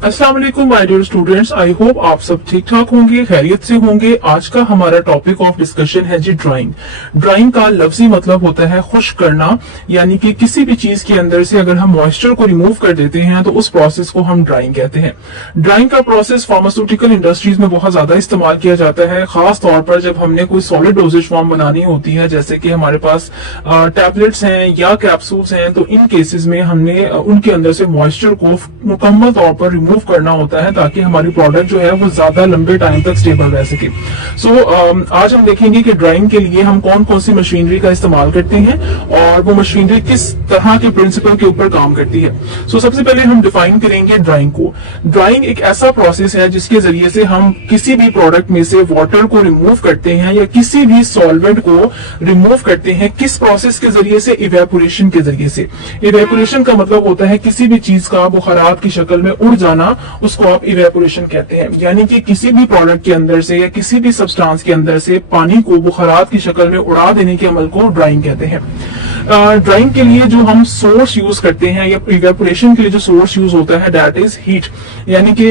अस्सलाम वालेकुम my dear students, I hope आप सब ठीक ठाक होंगे, खैरियत से होंगे। आज का हमारा टॉपिक ऑफ डिस्कशन है जी ड्राइंग। ड्राइंग का लफ्जी मतलब होता है खुश्क करना, यानी कि किसी भी चीज के अंदर से अगर हम मॉइस्चर को रिमूव कर देते हैं तो उस प्रोसेस को हम ड्राइंग कहते हैं। ड्राइंग का प्रोसेस फार्मास्यूटिकल इंडस्ट्रीज में बहुत ज्यादा इस्तेमाल किया जाता है, खास तौर पर जब हमने कोई सॉलिड डोजेज फॉर्म बनानी होती है, जैसे कि हमारे पास टैबलेट्स हैं या कैप्सूल्स हैं, तो इन केसेस में हमने उनके अंदर से मॉइस्चर को मुकम्मल तौर पर रिमूव करना होता है ताकि हमारी प्रोडक्ट जो है वो ज्यादा लंबे टाइम तक स्टेबल रह सके। आज हम देखेंगे कि ड्राइंग के लिए हम कौन कौन सी मशीनरी का इस्तेमाल करते हैं और वो मशीनरी किस तरह के प्रिंसिपल के ऊपर काम करती है। सबसे पहले हम डिफाइन करेंगे ड्राइंग को। ड्राइंग एक ऐसा प्रोसेस है जिसके जरिए से हम किसी भी प्रोडक्ट में से वाटर को रिमूव करते हैं या किसी भी सॉल्वेंट को रिमूव करते हैं। किस प्रोसेस के जरिए से? इवेपोरेशन के जरिए से। इवेपोरेशन का मतलब होता है किसी भी चीज का बुखारात की शक्ल में उड़ जाना, उसको आप इवेपोरेशन कहते हैं। यानी कि किसी भी प्रोडक्ट के अंदर से या किसी भी सब्सटेंस के अंदर से पानी को बुखारात की शक्ल में उड़ा देने के अमल को ड्राइंग कहते हैं। ड्राइंग के लिए जो हम सोर्स यूज करते हैं या इवेपोरेशन के लिए जो सोर्स यूज होता है दैट इज हीट। यानी कि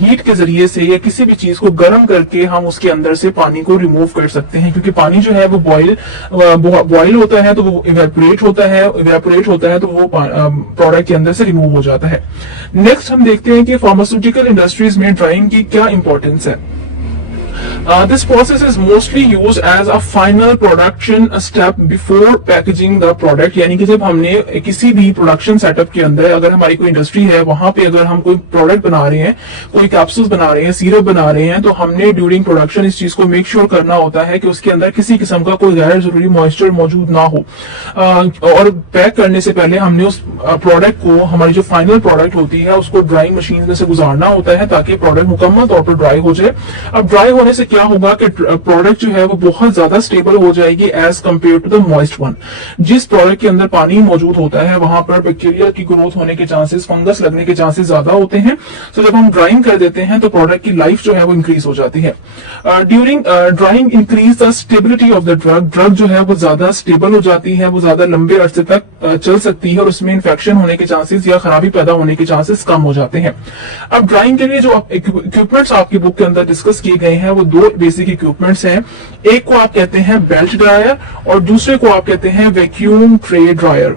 हीट के जरिए से या किसी भी चीज को गर्म करके हम उसके अंदर से पानी को रिमूव कर सकते हैं, क्योंकि पानी जो है वो बॉयल होता है तो वो इवेपोरेट होता है तो वो प्रोडक्ट के अंदर से रिमूव हो जाता है। नेक्स्ट हम देखते हैं कि फार्मास्यूटिकल इंडस्ट्रीज में ड्राइंग की क्या इंपॉर्टेंस है। This process is mostly used as a final production step before packaging the product। यानी कि जब हमने किसी भी प्रोडक्शन सेटअप के अंदर, अगर हमारी कोई इंडस्ट्री है, वहां पे अगर हम कोई प्रोडक्ट बना रहे हैं, कोई कैप्सूल्स बना रहे हैं, सिरप बना रहे हैं, तो हमने ड्यूरिंग प्रोडक्शन इस चीज को मेक श्योर करना होता है कि उसके अंदर किसी किस्म का कोई गैर जरूरी मॉइस्चर मौजूद ना हो। और पैक करने से पहले हमने उस प्रोडक्ट को, हमारी जो फाइनल प्रोडक्ट होती है, उसको ड्राइंग मशीन में से गुजारना होता है ताकि प्रोडक्ट मुकम्मल तौर पर ड्राई हो जाए। अब ड्राई होने से क्या होगा कि प्रोडक्ट जो है वो बहुत ज्यादा स्टेबल हो जाएगी as compare to the moist one. जिस प्रोडक्ट के अंदर पानी मौजूद होता है वहां पर बैक्टीरिया की ग्रोथ होने के चांसेस, फंगस लगने के चांसेस ज्यादा होते हैं। जब हम ड्राइंग कर देते हैं तो प्रोडक्ट की लाइफ जो है वो इंक्रीज हो जाती है। During drawing increase the stability of the drug जो है वो ज्यादा स्टेबल हो जाती है, वो ज्यादा लंबे अरसे तक चल सकती है और उसमें इन्फेक्शन होने के चांसेस या खराबी पैदा होने के चांसेस कम हो जाते हैं। अब ड्राइंग के लिए जो इक्विपमेंट्स आपकी बुक के अंदर डिस्कस किए गए हैं वो दो बेसिक इक्विपमेंट्स हैं। एक को आप कहते हैं बेल्ट ड्रायर और दूसरे को आप कहते हैं वैक्यूम ट्रे ड्रायर।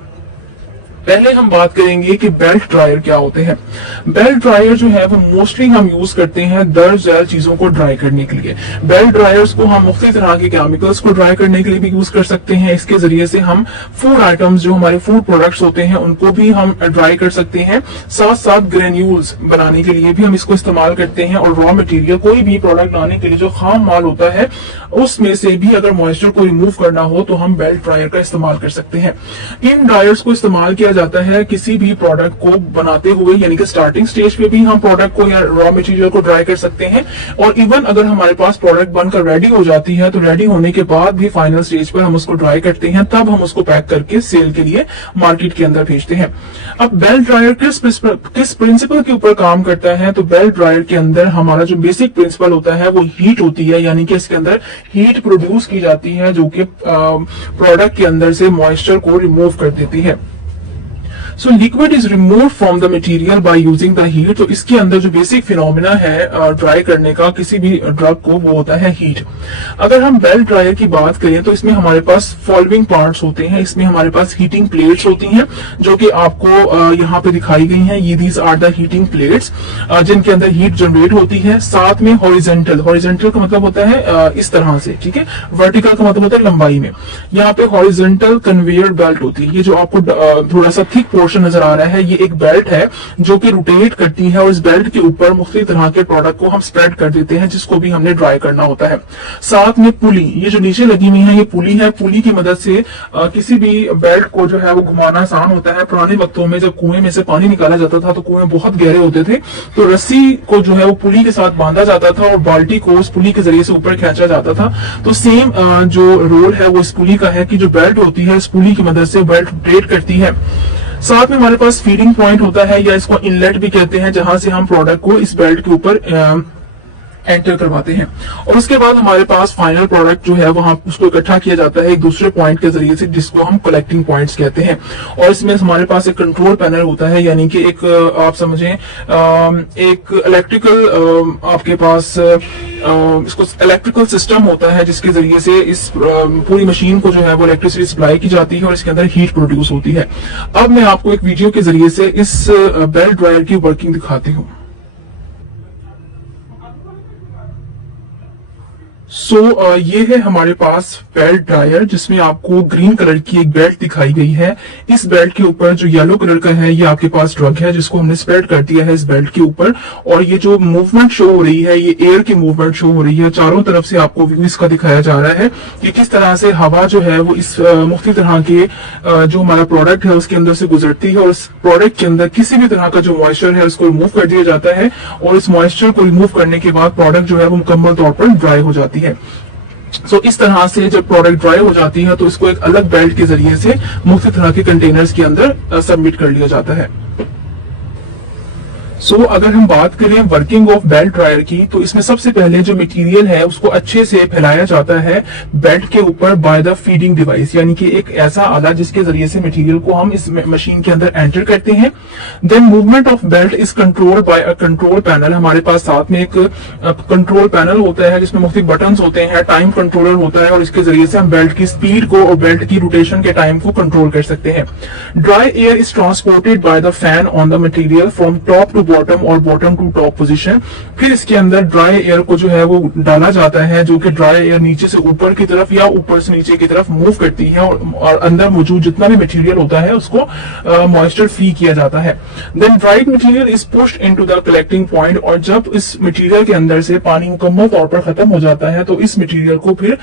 पहले हम बात करेंगे कि बेल्ट ड्रायर क्या होते हैं। बेल्ट ड्रायर जो है वो मोस्टली हम यूज करते हैं दर्ज ज़ैल चीजों को ड्राई करने के लिए। बेल्ट ड्रायर्स को हम मुख्तलिफ तरह के केमिकल्स को ड्राई करने के लिए भी यूज कर सकते हैं। इसके जरिए से हम फूड आइटम्स, जो हमारे फूड प्रोडक्ट्स होते हैं, उनको भी हम ड्राई कर सकते हैं। साथ साथ ग्रेन्यूल्स बनाने के लिए भी हम इसको इस्तेमाल करते हैं और रॉ मटेरियल, कोई भी प्रोडक्ट लाने के लिए जो खाम माल होता है उसमें से भी अगर मॉइस्चर को रिमूव करना हो तो हम बेल्ट ड्रायर का इस्तेमाल कर सकते हैं। इन ड्रायर्स को इस्तेमाल किया जाता है किसी भी प्रोडक्ट को बनाते हुए, यानी कि स्टार्टिंग स्टेज पे भी हम प्रोडक्ट को या रॉ मटेरियल को ड्राई कर सकते हैं, और इवन अगर हमारे पास प्रोडक्ट बनकर रेडी हो जाती है तो रेडी होने के बाद भी फाइनल स्टेज पर हम उसको ड्राई करते हैं, तब हम उसको पैक करके सेल के लिए मार्केट के अंदर भेजते हैं। अब बेल्ट ड्रायर किस प्रिंसिपल के ऊपर काम करता है? तो बेल्ट ड्रायर के अंदर हमारा जो बेसिक प्रिंसिपल होता है वो हीट होती है, यानी कि इसके अंदर हीट प्रोड्यूस की जाती है जो कि प्रोडक्ट के अंदर से मॉइस्चर को रिमूव कर देती है। So liquid is removed from the material by using the heat। तो इसके अंदर जो बेसिक फिनोमिना है ड्राई करने का किसी भी ड्रग को, वो होता है हीट। अगर हम बेल्ट ड्रायर की बात करें तो इसमें हमारे पास फॉलोइंग पार्ट्स होते हैं। इसमें हमारे पास हीटिंग प्लेट्स होती हैं जो कि आपको यहाँ पे दिखाई गई हैं। ये these are the heating plates जिनके अंदर हीट जनरेट होती है। साथ में हॉरिजॉन्टल का मतलब होता है इस तरह से, ठीक है। वर्टिकल का मतलब होता है लंबाई में। यहाँ पे हॉरिजॉन्टल कन्वेयर बेल्ट होती है। ये जो आपको थोड़ा सा थिक पोर्शन नजर आ रहा है, ये एक बेल्ट है जो कि रोटेट करती है और इस बेल्ट के ऊपर मुख्तलिफ तरह के प्रोडक्ट को हम स्प्रेड कर देते हैं जिसको भी हमने ड्राई करना होता है। साथ में पुली, ये जो नीचे लगी हुई है ये पुली है। पुली की मदद से किसी भी बेल्ट को जो है वो घुमाना आसान होता है। पुराने वक्तों में जब कुएं में से पानी निकाला जाता था तो कुएं बहुत गहरे होते थे, तो रस्सी को जो है वो पुली के साथ बांधा जाता था और बाल्टी को उस पुली के जरिए से ऊपर खींचा जाता था। तो सेम जो रोल है वो इस पुली का है कि जो बेल्ट होती है इस पुली की मदद से बेल्ट रोटेट करती है। साथ में हमारे पास फीडिंग पॉइंट होता है या इसको इनलेट भी कहते हैं, जहां से हम प्रोडक्ट को इस बेल्ट के ऊपर एंटर करवाते हैं। और उसके बाद हमारे पास फाइनल प्रोडक्ट जो है वहां उसको इकट्ठा किया जाता है एक दूसरे पॉइंट के जरिए से, जिसको हम कलेक्टिंग पॉइंट्स कहते हैं। और इसमें हमारे पास एक कंट्रोल पैनल होता है, यानी कि एक आप समझें एक इलेक्ट्रिकल आपके पास इसको इलेक्ट्रिकल सिस्टम होता है, जिसके जरिए से इस पूरी मशीन को जो है वो इलेक्ट्रिसिटी सप्लाई की जाती है और इसके अंदर हीट प्रोड्यूस होती है। अब मैं आपको एक वीडियो के जरिए से इस बेल्ट ड्रायर की वर्किंग दिखाती हूँ। ये है हमारे पास बेल्ट ड्रायर, जिसमें आपको ग्रीन कलर की एक बेल्ट दिखाई गई है। इस बेल्ट के ऊपर जो येलो कलर का है ये आपके पास ड्रग है, जिसको हमने स्प्रेड कर दिया है इस बेल्ट के ऊपर। और ये जो मूवमेंट शो हो रही है ये एयर की मूवमेंट शो हो रही है। चारों तरफ से आपको व्यू इसका दिखाया जा रहा है कि किस तरह से हवा जो है वो इस मुख्तलिफ तरह के जो हमारा प्रोडक्ट है उसके अंदर से गुजरती है, और इस प्रोडक्ट के अंदर किसी भी तरह का जो मॉइस्चर है उसको रिमूव कर दिया जाता है। और इस मॉइस्चर को रिमूव करने के बाद प्रोडक्ट जो है वो मुकम्मल तौर पर ड्राई हो जाती है। इस तरह से जब प्रोडक्ट ड्राई हो जाती है तो इसको एक अलग बेल्ट के जरिए से मुख्तलिफ तरह के कंटेनर्स के अंदर सबमिट कर लिया जाता है। अगर हम बात करें वर्किंग ऑफ बेल्ट ड्रायर की, तो इसमें सबसे पहले जो मटेरियल है उसको अच्छे से फैलाया जाता है बेल्ट के ऊपर बाय द फीडिंग डिवाइस, यानी कि एक ऐसा आला जिसके जरिए से मटेरियल को हम इस मशीन के अंदर एंटर करते हैं। Then movement of belt is control by a control panel. हमारे पास साथ में एक कंट्रोल पैनल होता है जिसमें मुख्तलिफ बटन्स होते हैं, टाइम कंट्रोलर होता है, और इसके जरिए से हम बेल्ट की स्पीड को और बेल्ट की रोटेशन के टाइम को कंट्रोल कर सकते हैं। Dry air is transported by the fan on the material from top to bottom और बॉटम टू टॉप पोजीशन। फिर इसके अंदर ड्राई एयर को जो है वो डाला जाता है, जो कि ड्राई एयर नीचे से ऊपर की तरफ या ऊपर से नीचे की तरफ मूव करती है, और अंदर मौजूद जितना भी मटेरियल होता है उसको मॉइस्चर फ्री किया जाता है। Then dried material is pushed into the collecting point, और जब इस मटेरियल के अंदर से पानी मुकम्मल तौर पर खत्म हो जाता है तो इस मटेरियल को फिर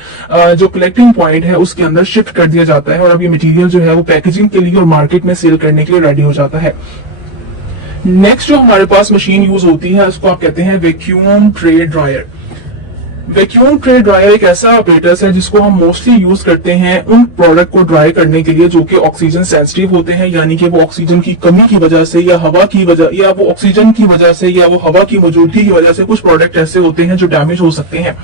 जो कलेक्टिंग पॉइंट है उसके अंदर शिफ्ट कर दिया जाता है, और अब ये मटेरियल जो है वो पैकेजिंग के लिए और मार्केट में सेल करने के लिए रेडी हो जाता है। नेक्स्ट जो हमारे पास मशीन यूज होती है उसको आप कहते हैं vacuum tray dryer. Vacuum tray dryer एक ऐसा अपरेटस है जिसको हम मोस्टली यूज करते हैं उन प्रोडक्ट को ड्राई करने के लिए जो कि ऑक्सीजन सेंसिटिव होते हैं, यानी कि वो ऑक्सीजन की कमी की वजह से या हवा की वजह या वो ऑक्सीजन की वजह से या वो हवा की मौजूदगी की वजह से कुछ प्रोडक्ट ऐसे होते हैं जो डैमेज हो सकते हैं।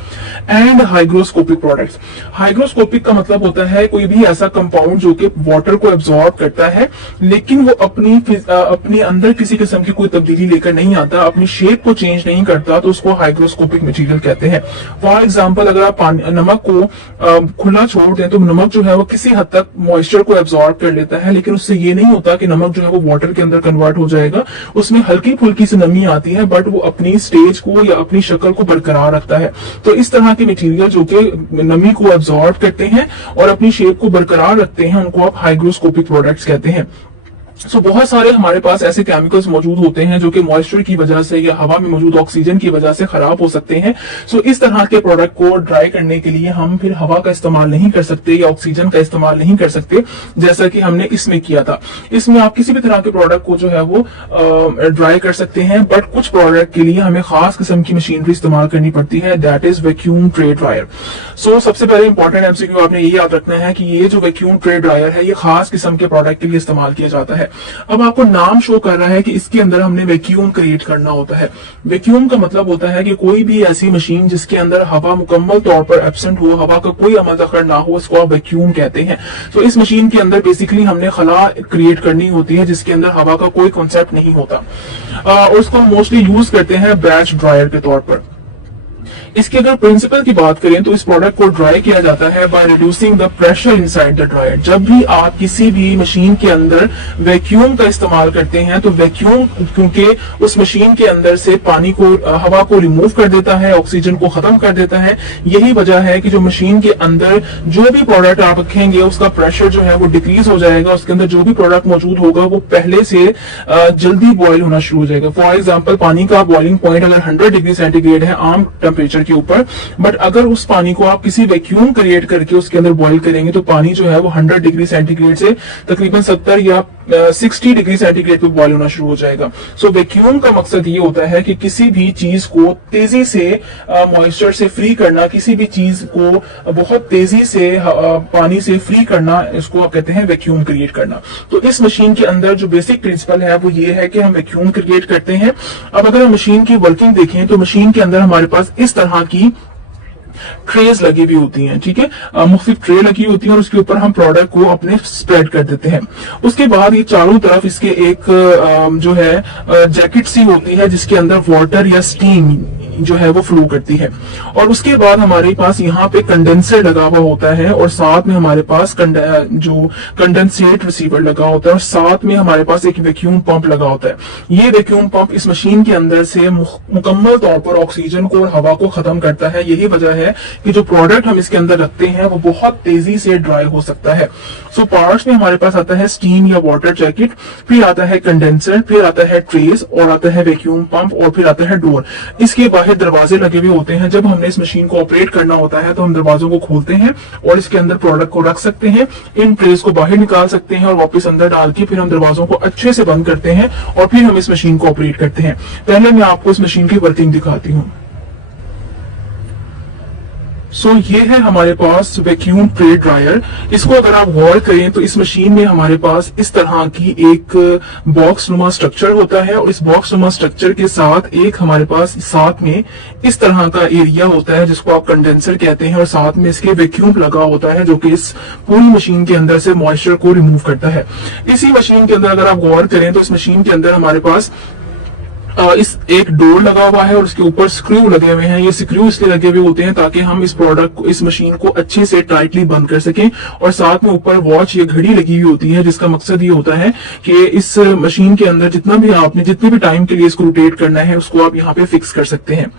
And hygroscopic products. हाइग्रोस्कोपिक का मतलब होता है कोई भी ऐसा कंपाउंड जो कि वाटर को एब्जॉर्ब करता है लेकिन वो अपनी अंदर किसी किस्म की कोई तब्दीली लेकर नहीं आता, अपनी शेप को चेंज नहीं करता, तो उसको हाइग्रोस्कोपिक मटेरियल कहते हैं। फॉर एग्जाम्पल अगर आप नमक को खुला छोड़ दें तो नमक जो है वो किसी हद तक मॉइस्चर को एब्जॉर्ब कर लेता है, लेकिन उससे ये नहीं होता कि नमक जो है वो वाटर के अंदर कन्वर्ट हो जाएगा। उसमें हल्की फुल्की सी नमी आती है बट वो अपनी स्टेज को या अपनी शक्ल को बरकरार रखता है। तो इस तरह के मटेरियल जो कि नमी को एब्जॉर्ब करते हैं और अपनी शेप को बरकरार रखते हैं उनको आप हाइग्रोस्कोपिक प्रोडक्ट्स कहते हैं। बहुत सारे हमारे पास ऐसे केमिकल्स मौजूद होते हैं जो कि मॉइस्चर की वजह से या हवा में मौजूद ऑक्सीजन की वजह से खराब हो सकते हैं। इस तरह के प्रोडक्ट को ड्राई करने के लिए हम फिर हवा का इस्तेमाल नहीं कर सकते या ऑक्सीजन का इस्तेमाल नहीं कर सकते, जैसा कि हमने इसमें किया था। इसमें आप किसी भी तरह के प्रोडक्ट को जो है वो ड्राई कर सकते हैं, बट कुछ प्रोडक्ट के लिए हमें खास किस्म की मशीनरी इस्तेमाल करनी पड़ती है, that is vacuum tray dryer. सबसे पहले इंपॉर्टेंट एमसीक्यू आपने ये याद रखना है कि ये जो वैक्यूम ट्रे ड्रायर है ये खास किस्म के प्रोडक्ट के लिए इस्तेमाल किया जाता है। अब आपको नाम शो कर रहा है कि इसके अंदर हमने वैक्यूम क्रिएट करना होता है। वैक्यूम का मतलब होता है कि कोई भी ऐसी मशीन जिसके अंदर हवा मुकम्मल तौर पर एब्सेंट हो, हवा का कोई अमल दखल ना हो, इसको आप वैक्यूम कहते हैं। इस मशीन के अंदर बेसिकली हमने खला क्रिएट करनी होती है जिसके अंदर हवा का कोई कॉन्सेप्ट नहीं होता, और उसको मोस्टली यूज करते हैं बैच ड्रायर के तौर पर। इसके अगर प्रिंसिपल की बात करें तो इस प्रोडक्ट को ड्राई किया जाता है by reducing the pressure inside the dryer. जब भी आप किसी भी मशीन के अंदर वैक्यूम का इस्तेमाल करते हैं तो वैक्यूम क्योंकि उस मशीन के अंदर से पानी को हवा को रिमूव कर देता है, ऑक्सीजन को खत्म कर देता है। यही वजह है कि जो मशीन के अंदर जो भी प्रोडक्ट आप रखेंगे उसका प्रेशर जो है वो डिक्रीज हो जाएगा, उसके अंदर जो भी प्रोडक्ट मौजूद होगा वो पहले से जल्दी बॉयल होना शुरू हो जाएगा। फॉर एग्जाम्पल पानी का बॉइलिंग पॉइंट अगर 100 डिग्री सेंटीग्रेड है आम टेम्परेचर के ऊपर, बट अगर उस पानी को आप किसी वैक्यूम क्रिएट करके उसके अंदर बॉईल करेंगे तो पानी जो है वो 100 डिग्री सेंटीग्रेड से तकरीबन 70 या 60 डिग्री सेंटीग्रेड पे बॉयल होना शुरू हो जाएगा। सो वैक्यूम का मकसद ये होता है कि किसी भी चीज को तेजी से मॉइस्चर से फ्री करना, किसी भी चीज को बहुत तेजी से पानी से फ्री करना, इसको आप कहते हैं वैक्यूम क्रिएट करना। तो इस मशीन के अंदर जो बेसिक प्रिंसिपल है वो ये है कि हम वैक्यूम क्रिएट करते हैं। अब अगर हम मशीन की वर्किंग देखें तो मशीन के अंदर हमारे पास इस तरह की ट्रेज लगी हुई होती हैं, ठीक है, मुख्तलिफ ट्रे लगी होती है और उसके ऊपर हम प्रोडक्ट को अपने स्प्रेड कर देते हैं। उसके बाद ये चारों तरफ इसके एक जो है जैकेट सी होती है जिसके अंदर वाटर या स्टीम जो है वो फ्लो करती है। और उसके बाद हमारे पास यहाँ पे कंडेंसर लगा हुआ होता है और साथ में हमारे पास जो कंडेंसेट रिसीवर लगा होता है और साथ में हमारे पास एक वैक्यूम पंप लगा होता है। ये वैक्यूम पंप इस मशीन के अंदर से मुकम्मल तौर पर ऑक्सीजन को और हवा को खत्म करता है। यही वजह है कि जो प्रोडक्ट हम इसके अंदर रखते हैं वो बहुत तेजी से ड्राई हो सकता है। सो पार्ट्स में हमारे पास आता है स्टीम या वाटर जैकेट, फिर आता है कंडेंसर, फिर आता है ट्रेस और आता है वैक्यूम पंप और फिर आता है डोर। इसके बाहर दरवाजे लगे हुए होते हैं। जब हमने इस मशीन को ऑपरेट करना होता है तो हम दरवाजों को खोलते हैं और इसके अंदर प्रोडक्ट को रख सकते हैं, इन ट्रेस को बाहर निकाल सकते हैं और वापस अंदर डाल के फिर हम दरवाजों को अच्छे से बंद करते हैं और फिर हम इस मशीन को ऑपरेट करते हैं। पहले मैं आपको इस मशीन की वर्किंग दिखाती हूँ। सो ये है हमारे पास वैक्यूम ट्रे ड्रायर। इसको अगर आप गौर करें तो इस मशीन में हमारे पास इस तरह की एक बॉक्स नुमा स्ट्रक्चर होता है और इस बॉक्स नुमा स्ट्रक्चर के साथ एक हमारे पास साथ में इस तरह का एरिया होता है जिसको आप कंडेंसर कहते हैं और साथ में इसके वैक्यूम लगा होता है जो कि इस पूरी मशीन के अंदर से मॉइस्चर को रिमूव करता है। इसी मशीन के अंदर अगर आप गौर करें तो इस मशीन के अंदर हमारे पास इस एक डोर लगा हुआ है और उसके ऊपर स्क्रू लगे हुए हैं। ये स्क्रू इसलिए लगे हुए होते हैं ताकि हम इस प्रोडक्ट को, इस मशीन को अच्छे से टाइटली बंद कर सकें। और साथ में ऊपर वॉच या घड़ी लगी हुई होती है जिसका मकसद ये होता है कि इस मशीन के अंदर जितना भी आपने जितने भी टाइम के लिए इसको रोटेट करना है उसको आप यहाँ पे फिक्स कर सकते हैं।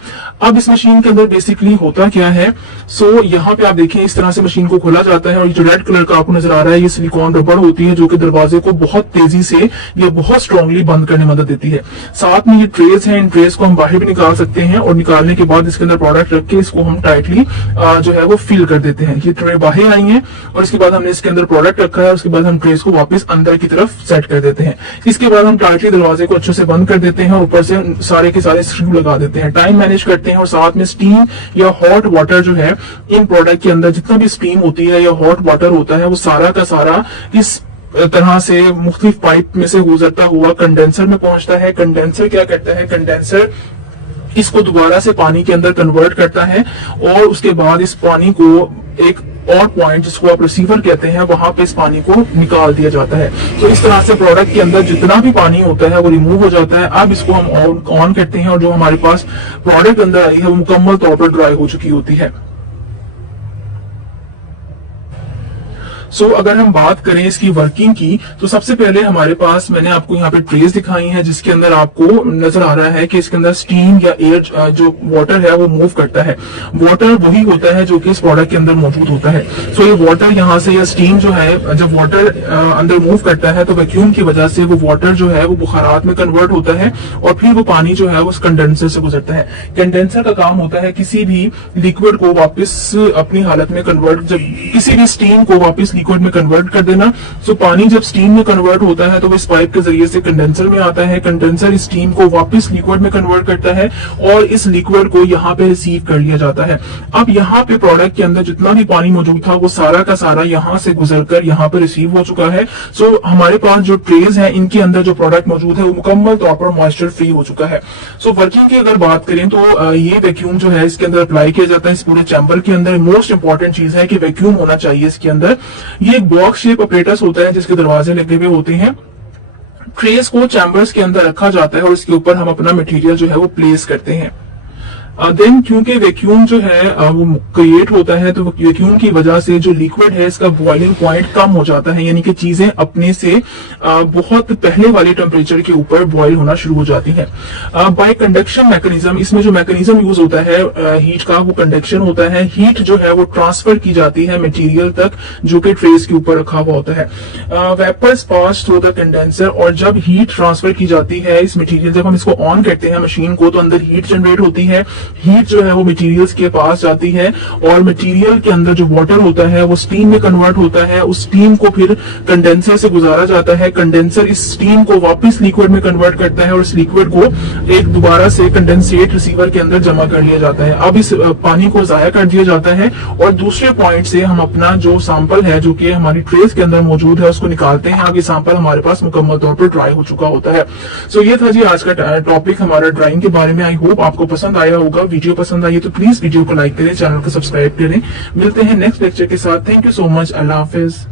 अब इस मशीन के अंदर बेसिकली होता क्या है, सो यहाँ पे आप देखें इस तरह से मशीन को खोला जाता है और जो रेड कलर का आपको नजर आ रहा है ये सिलिकॉन रबड़ होती है जो कि दरवाजे को बहुत तेजी से या बहुत स्ट्रांगली बंद करने में मदद देती है। साथ में ट्रेस हैं, इन ट्रेस को हम बाहर भी निकाल सकते हैं और निकालने के बाद इसके अंदर प्रोडक्ट रख के इसको हम टाइटली जो है वो फिल कर देते हैं। ये ट्रे बाहर आई है और इसके बाद हमने इसके अंदर प्रोडक्ट रखा है, उसके बाद हम ट्रेस को वापस अंदर की तरफ सेट कर देते हैं। इसके बाद हम टाइटली दरवाजे को अच्छे से बंद कर देते हैं और ऊपर से सारे के सारे स्क्रू लगा देते हैं, टाइम मैनेज करते हैं और साथ में स्टीम या हॉट वाटर जो है इन प्रोडक्ट के अंदर जितना भी स्टीम होती है या हॉट वाटर होता है वो सारा का सारा इस तरह से मुख्तलिफ पाइप में से गुजरता हुआ कंडेंसर में पहुंचता है। कंडेंसर क्या करता है, कंडेंसर इसको दोबारा से पानी के अंदर कन्वर्ट करता है और उसके बाद इस पानी को एक और पॉइंट जिसको आप रिसीवर कहते हैं वहां पे इस पानी को निकाल दिया जाता है। तो इस तरह से प्रोडक्ट के अंदर जितना भी पानी होता है वो रिमूव हो जाता है। अब इसको हम ऑन करते हैं और जो हमारे पास प्रोडक्ट अंदर आई है वो मुकम्मल तौर पर ड्राई हो चुकी होती है। सो अगर हम बात करें इसकी वर्किंग की तो सबसे पहले हमारे पास मैंने आपको यहाँ पे ट्रेस दिखाई है जिसके अंदर आपको नजर आ रहा है कि इसके अंदर स्टीम या एयर जो वाटर है वो मूव करता है। वाटर वही होता है जो कि इस प्रोडक्ट के अंदर मौजूद होता है। सो ये वाटर यहाँ से या स्टीम जो है जब वाटर अंदर मूव करता है तो वैक्यूम की वजह से वो वाटर जो है वो बुखारात में कन्वर्ट होता है और फिर वो पानी जो है उस कंडेंसर से गुजरता है। कंडेंसर का काम होता है किसी भी लिक्विड को वापस अपनी हालत में कन्वर्ट, जब किसी भी स्टीम को वापस लिक्विड में कन्वर्ट कर देना। सो पानी जब स्टीम में कन्वर्ट होता है तो इस पाइप के जरिए से कंडेंसर में आता है, कंडेंसर इस स्टीम को वापस लिक्विड में कन्वर्ट करता है और इस लिक्विड को यहाँ पे रिसीव कर लिया जाता है। अब यहाँ पे प्रोडक्ट के अंदर जितना भी पानी मौजूद था वो सारा का सारा यहाँ से गुजरकर यहाँ पे रिसीव हो चुका है। सो हमारे पास जो ट्रेज है इनके अंदर जो प्रोडक्ट मौजूद है वो मुकम्मल तौर पर मॉइस्चर फ्री हो चुका है। सो वर्किंग की अगर बात करें तो ये वैक्यूम जो है इसके अंदर अप्लाई किया जाता है इस पूरे चैम्बर के अंदर। मोस्ट इंपॉर्टेंट चीज है कि वैक्यूम होना चाहिए इसके अंदर। ये एक बॉक्स शेप अपरेटस होता है जिसके दरवाजे लगे हुए होते हैं। ट्रेस को चैम्बर्स के अंदर रखा जाता है और इसके ऊपर हम अपना मटेरियल जो है वो प्लेस करते हैं। देन क्योंकि वैक्यूम जो है वो क्रिएट होता है तो वैक्यूम की वजह से जो लिक्विड है इसका बॉइलिंग पॉइंट कम हो जाता है, यानी कि चीजें अपने से बहुत पहले वाले टेम्परेचर के ऊपर बॉइल होना शुरू हो जाती हैं। बाय कंडक्शन मैकेनिज्म, इसमें जो मैकेनिज्म यूज होता है हीट का वो कंडक्शन होता है। हीट जो है वो ट्रांसफर की जाती है मटेरियल तक जो कि ट्रेस के ऊपर रखा हुआ होता है। Vapours pass through the condenser, और जब हीट ट्रांसफर की जाती है इस मटेरियल, जब हम इसको ऑन करते हैं मशीन को तो अंदर हीट जनरेट होती है हीट जो है वो मटेरियल्स के पास जाती है और मटेरियल के अंदर जो वाटर होता है वो स्टीम में कन्वर्ट होता है। उस स्टीम को फिर कंडेंसर से गुजारा जाता है, कंडेंसर इस स्टीम को वापस लिक्विड में कन्वर्ट करता है और इस लिक्विड को एक दोबारा से कंडेंसेट रिसीवर के अंदर जमा कर लिया जाता है। अब इस पानी को जाया कर दिया जाता है और दूसरे पॉइंट से हम अपना जो सैंपल है जो कि हमारी ट्रेस के अंदर मौजूद है उसको निकालते हैं। अब ये सैंपल हमारे पास मुकम्मल तौर पर ड्राई हो चुका होता है। सो ये था जी आज का टॉपिक हमारा ड्राइंग के बारे में। आई होप आपको पसंद आया होगा। वीडियो पसंद आई तो प्लीज वीडियो को लाइक करें, चैनल को सब्सक्राइब करें। मिलते हैं नेक्स्ट लेक्चर के साथ। Thank you so much. Allah Hafiz.